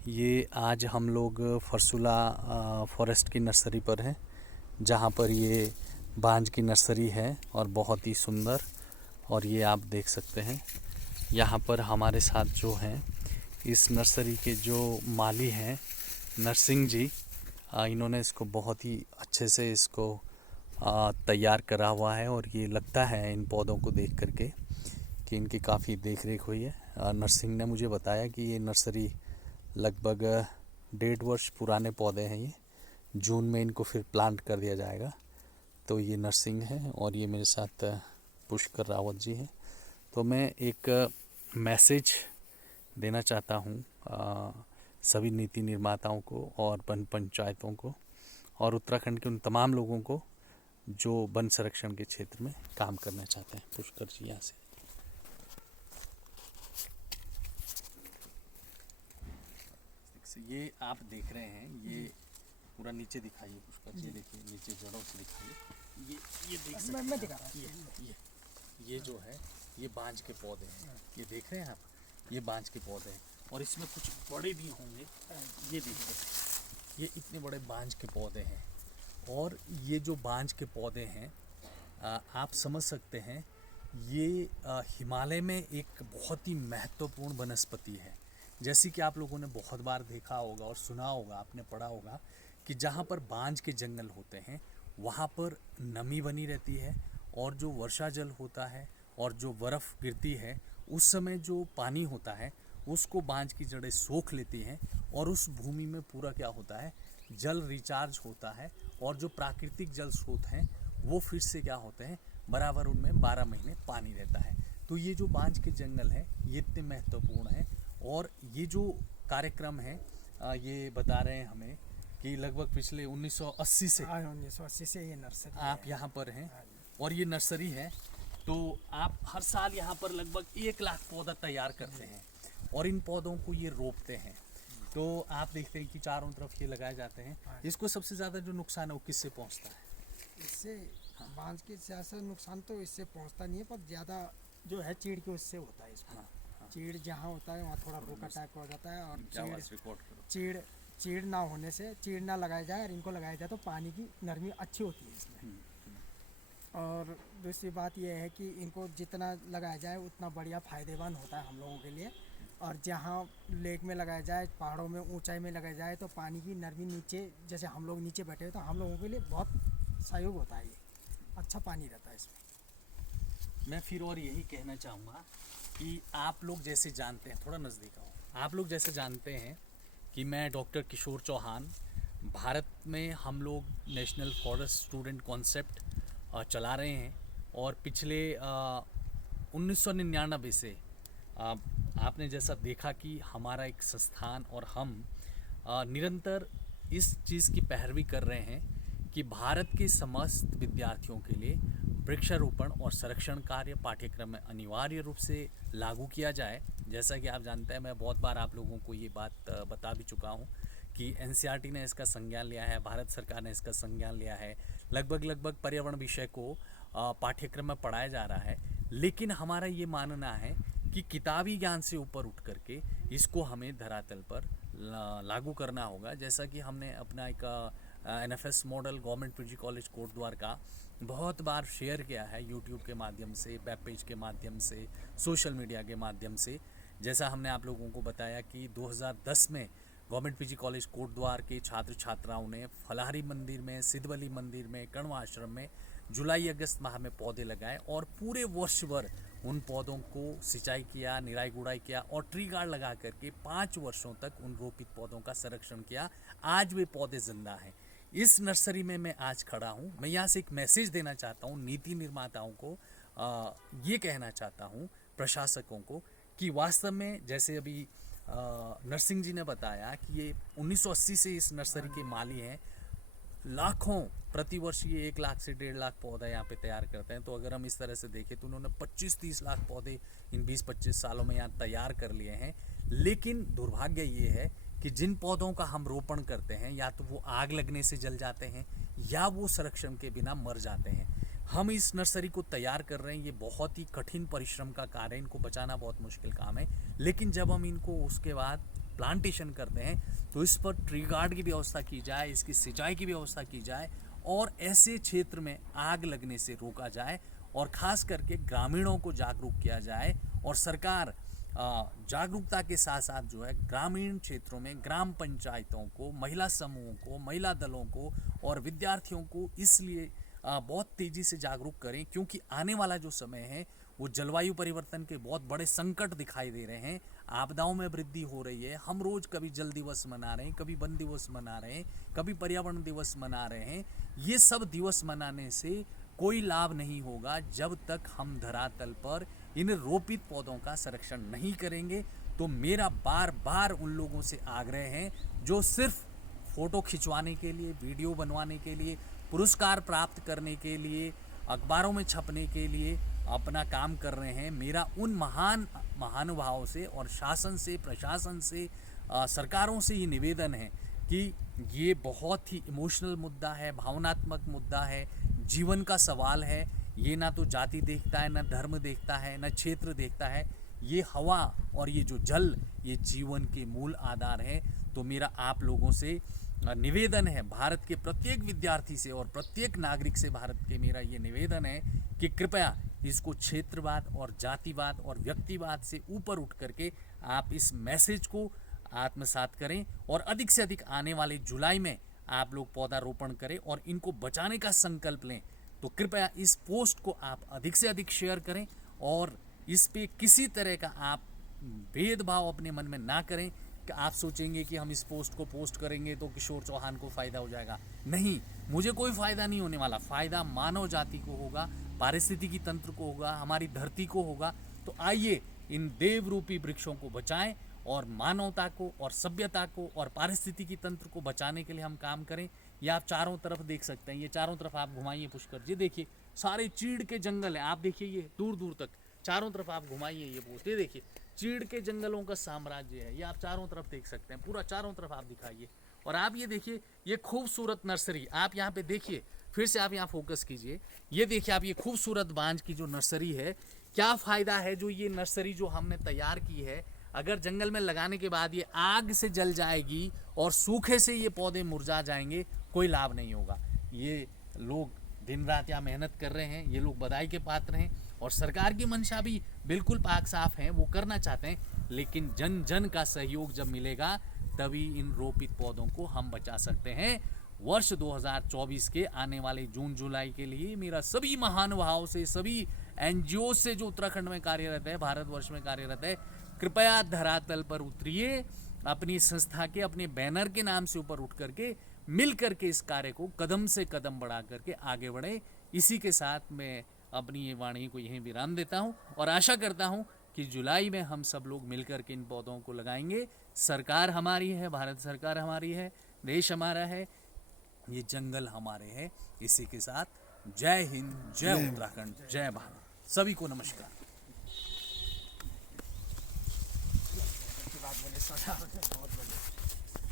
ये आज हम लोग फरसुला फॉरेस्ट की नर्सरी पर हैं, जहाँ पर ये बांज की नर्सरी है और बहुत ही सुंदर। और ये आप देख सकते हैं यहाँ पर हमारे साथ जो हैं इस नर्सरी के जो माली हैं नरसिंह जी, इन्होंने इसको बहुत ही अच्छे से इसको तैयार करा हुआ है। और ये लगता है इन पौधों को देख करके कि इनकी काफ़ी देख रेख हुई है। नरसिंह ने मुझे बताया कि ये नर्सरी लगभग 1.5 वर्ष पुराने पौधे हैं। ये जून में इनको फिर प्लांट कर दिया जाएगा। तो ये नरसिंह है और ये मेरे साथ पुष्कर रावत जी हैं। तो मैं एक मैसेज देना चाहता हूँ सभी नीति निर्माताओं को और वन पंचायतों को और उत्तराखंड के उन तमाम लोगों को जो वन संरक्षण के क्षेत्र में काम करना चाहते हैं। पुष्कर जी यहाँ से। ये आप देख रहे हैं, ये पूरा नीचे दिखाइए पुष्कर जी, देखिए नीचे जड़ों से दिखाइए। ये देख सकते हैं मैं दिखा रहा हूँ। ये जो है ये बांज के पौधे हैं। ये देख रहे हैं आप, ये बांज के पौधे हैं और इसमें कुछ बड़े भी होंगे। ये देखिए, ये इतने बड़े बांज के पौधे हैं। और ये जो बांज के पौधे हैं आप समझ सकते हैं, ये हिमालय में एक बहुत ही महत्वपूर्ण वनस्पति है। जैसे कि आप लोगों ने बहुत बार देखा होगा और सुना होगा, आपने पढ़ा होगा कि जहाँ पर बांज के जंगल होते हैं वहाँ पर नमी बनी रहती है और जो वर्षा जल होता है और जो बर्फ़ गिरती है उस समय जो पानी होता है उसको बांज की जड़ें सोख लेती हैं और उस भूमि में पूरा क्या होता है, जल रिचार्ज होता है और जो प्राकृतिक जल स्रोत हैं वो फिर से क्या होते हैं, बराबर उनमें 12 महीने पानी रहता है। तो ये जो बांज के जंगल हैं ये इतने महत्वपूर्ण हैं। और ये जो कार्यक्रम है ये बता रहे हैं हमें कि लगभग पिछले 1980 से ये नर्सरी आप यहाँ पर हैं और ये नर्सरी है। तो आप हर साल यहाँ पर लगभग 1 लाख पौधा तैयार करते हैं और इन पौधों को ये रोपते हैं। तो आप देखते हैं कि चारों तरफ ये लगाए जाते हैं। इसको सबसे ज़्यादा जो नुकसान है वो किससे पहुँचता है? इससे बांज के ज़्यादा नुकसान तो इससे पहुंचता नहीं है, पर ज़्यादा जो है चीड़ के उससे होता है इसमें। चीड़ जहाँ होता है वहाँ थोड़ा भूखा टाइप हो जाता है। और चीड़ ना होने से, चीड़ ना लगाया जाए और इनको लगाया जाए तो पानी की नरमी अच्छी होती है इसमें। और दूसरी बात यह है कि इनको जितना लगाया जाए उतना बढ़िया फ़ायदेमंद होता है हम लोगों के लिए। और जहाँ लेक में लगाया जाए, पहाड़ों में ऊंचाई में लगाया जाए तो पानी की नरमी नीचे, जैसे हम लोग नीचे बैठे हैं तो हम लोगों के लिए बहुत सहयोग होता है। ये अच्छा पानी रहता है इसमें। मैं फिर और यही कहना चाहूँगा कि आप लोग जैसे जानते हैं, थोड़ा नज़दीक आओ, आप लोग जैसे जानते हैं कि मैं डॉक्टर किशोर चौहान, भारत में हम लोग नेशनल फॉरेस्ट स्टूडेंट कॉन्सेप्ट चला रहे हैं। और पिछले 1999 से आपने जैसा देखा कि हमारा एक संस्थान और हम निरंतर इस चीज़ की पैरवी कर रहे हैं कि भारत के समस्त विद्यार्थियों के लिए वृक्षारोपण और संरक्षण कार्य पाठ्यक्रम में अनिवार्य रूप से लागू किया जाए। जैसा कि आप जानते हैं, मैं बहुत बार आप लोगों को ये बात बता भी चुका हूँ कि एनसीईआरटी ने इसका संज्ञान लिया है, भारत सरकार ने इसका संज्ञान लिया है। लगभग पर्यावरण विषय को पाठ्यक्रम में पढ़ाया जा रहा है। लेकिन हमारा ये मानना है कि किताबी ज्ञान से ऊपर उठ करके इसको हमें धरातल पर लागू करना होगा। जैसा कि हमने अपना एक NFS model government PG college Kotdwar का बहुत बार शेयर किया है, यूट्यूब के माध्यम से, वेब पेज के माध्यम से, सोशल मीडिया के माध्यम से। जैसा हमने आप लोगों को बताया कि 2010 में गवर्नमेंट पीजी कॉलेज कोटद्वार के छात्र छात्राओं ने फलाहरी मंदिर में, सिद्धवली मंदिर में, कण्व आश्रम में जुलाई अगस्त माह में पौधे लगाए और पूरे वर्ष भर उन पौधों को सिंचाई किया, निराई गुड़ाई किया और ट्री गार्ड लगा करके 5 वर्षों तक उन रोपित पौधों का संरक्षण किया। आज वे पौधे जिंदा हैं। इस नर्सरी में मैं आज खड़ा हूँ। मैं यहाँ से एक मैसेज देना चाहता हूँ नीति निर्माताओं को, ये कहना चाहता हूँ प्रशासकों को कि वास्तव में जैसे अभी नरसिंह जी ने बताया कि ये 1980 से इस नर्सरी के माली हैं। लाखों प्रतिवर्ष ये 1 लाख से 1.5 लाख पौधा यहाँ पे तैयार करते हैं। तो अगर हम इस तरह से देखें तो उन्होंने 25-30 लाख पौधे इन 20-25 सालों में यहाँ तैयार कर लिए हैं। लेकिन दुर्भाग्य ये है कि जिन पौधों का हम रोपण करते हैं या तो वो आग लगने से जल जाते हैं या वो संरक्षण के बिना मर जाते हैं। हम इस नर्सरी को तैयार कर रहे हैं, ये बहुत ही कठिन परिश्रम का कार्य है, इनको बचाना बहुत मुश्किल काम है। लेकिन जब हम इनको उसके बाद प्लांटेशन करते हैं तो इस पर ट्री गार्ड की व्यवस्था की जाए, इसकी सिंचाई की व्यवस्था की जाए और ऐसे क्षेत्र में आग लगने से रोका जाए और खास करके ग्रामीणों को जागरूक किया जाए। और सरकार जागरूकता के साथ साथ जो है ग्रामीण क्षेत्रों में ग्राम पंचायतों को, महिला समूहों को, महिला दलों को और विद्यार्थियों को इसलिए बहुत तेज़ी से जागरूक करें क्योंकि आने वाला जो समय है वो जलवायु परिवर्तन के बहुत बड़े संकट दिखाई दे रहे हैं, आपदाओं में वृद्धि हो रही है। हम रोज़ कभी जल दिवस मना रहे हैं, कभी वन दिवस मना रहे हैं, कभी पर्यावरण दिवस मना रहे हैं। ये सब दिवस मनाने से कोई लाभ नहीं होगा जब तक हम धरातल पर इन रोपित पौधों का संरक्षण नहीं करेंगे। तो मेरा बार बार उन लोगों से आग्रह है जो सिर्फ फोटो खिंचवाने के लिए, वीडियो बनवाने के लिए, पुरस्कार प्राप्त करने के लिए, अखबारों में छपने के लिए अपना काम कर रहे हैं। मेरा उन महान महानुभावों से और शासन से, प्रशासन से, सरकारों से ये निवेदन है कि ये बहुत ही इमोशनल मुद्दा है, भावनात्मक मुद्दा है, जीवन का सवाल है। ये ना तो जाति देखता है, ना धर्म देखता है, ना क्षेत्र देखता है। ये हवा और ये जो जल, ये जीवन के मूल आधार है। तो मेरा आप लोगों से निवेदन है, भारत के प्रत्येक विद्यार्थी से और प्रत्येक नागरिक से भारत के मेरा ये निवेदन है कि कृपया इसको क्षेत्रवाद और जातिवाद और व्यक्तिवाद से ऊपर उठ करके आप इस मैसेज को आत्मसात करें और अधिक से अधिक आने वाले जुलाई में आप लोग पौधारोपण करें और इनको बचाने का संकल्प लें। तो कृपया इस पोस्ट को आप अधिक से अधिक शेयर करें और इस पे किसी तरह का आप भेदभाव अपने मन में ना करें कि आप सोचेंगे कि हम इस पोस्ट को पोस्ट करेंगे तो किशोर चौहान को फ़ायदा हो जाएगा। नहीं, मुझे कोई फ़ायदा नहीं होने वाला। फ़ायदा मानव जाति को होगा, पारिस्थितिकी तंत्र को होगा, हमारी धरती को होगा। तो आइए इन देव रूपी वृक्षों को बचाएं और मानवता को और सभ्यता को और पारिस्थितिकी तंत्र को बचाने के लिए हम काम करें। ये आप चारों तरफ देख सकते हैं, ये चारों तरफ आप घुमाइए पुष्कर जी, देखिए सारे चीड़ के जंगल हैं। आप देखिए ये दूर दूर तक चारों तरफ आप घुमाइए ये पोस्ट, ये देखिए चीड़ के जंगलों का साम्राज्य है। ये आप चारों तरफ देख सकते हैं, पूरा चारों तरफ आप दिखाइए। और आप ये देखिए ये खूबसूरत नर्सरी, आप यहाँ पे देखिए, फिर से आप यहाँ फोकस कीजिए। ये देखिए आप ये खूबसूरत बांज की जो नर्सरी है, क्या फ़ायदा है जो ये नर्सरी जो हमने तैयार की है, अगर जंगल में लगाने के बाद ये आग से जल जाएगी और सूखे से ये पौधे मुरझा जाएंगे, कोई लाभ नहीं होगा। ये लोग दिन रात यहाँ मेहनत कर रहे हैं, ये लोग बधाई के पात्र हैं और सरकार की मंशा भी बिल्कुल पाक साफ है, वो करना चाहते हैं। लेकिन जन जन का सहयोग जब मिलेगा तभी इन रोपित पौधों को हम बचा सकते हैं। वर्ष 2024 के आने वाले जून जुलाई के लिए मेरा सभी महानुभाव से, सभी NGO से जो उत्तराखंड में कार्यरत है, भारतवर्ष में कार्यरत है, कृपया धरातल पर उतरिए, अपनी संस्था के अपने बैनर के नाम से ऊपर उठ करके मिल करके इस कार्य को कदम से कदम बढ़ा करके आगे बढ़े। इसी के साथ मैं अपनी ये वाणी को यहीं विराम देता हूँ और आशा करता हूँ कि जुलाई में हम सब लोग मिल करके इन पौधों को लगाएंगे। सरकार हमारी है, भारत सरकार हमारी है, देश हमारा है, ये जंगल हमारे हैं। इसी के साथ जय हिंद, जय उत्तराखंड, जय भारत, सभी को नमस्कार। बहुत बढ़िया।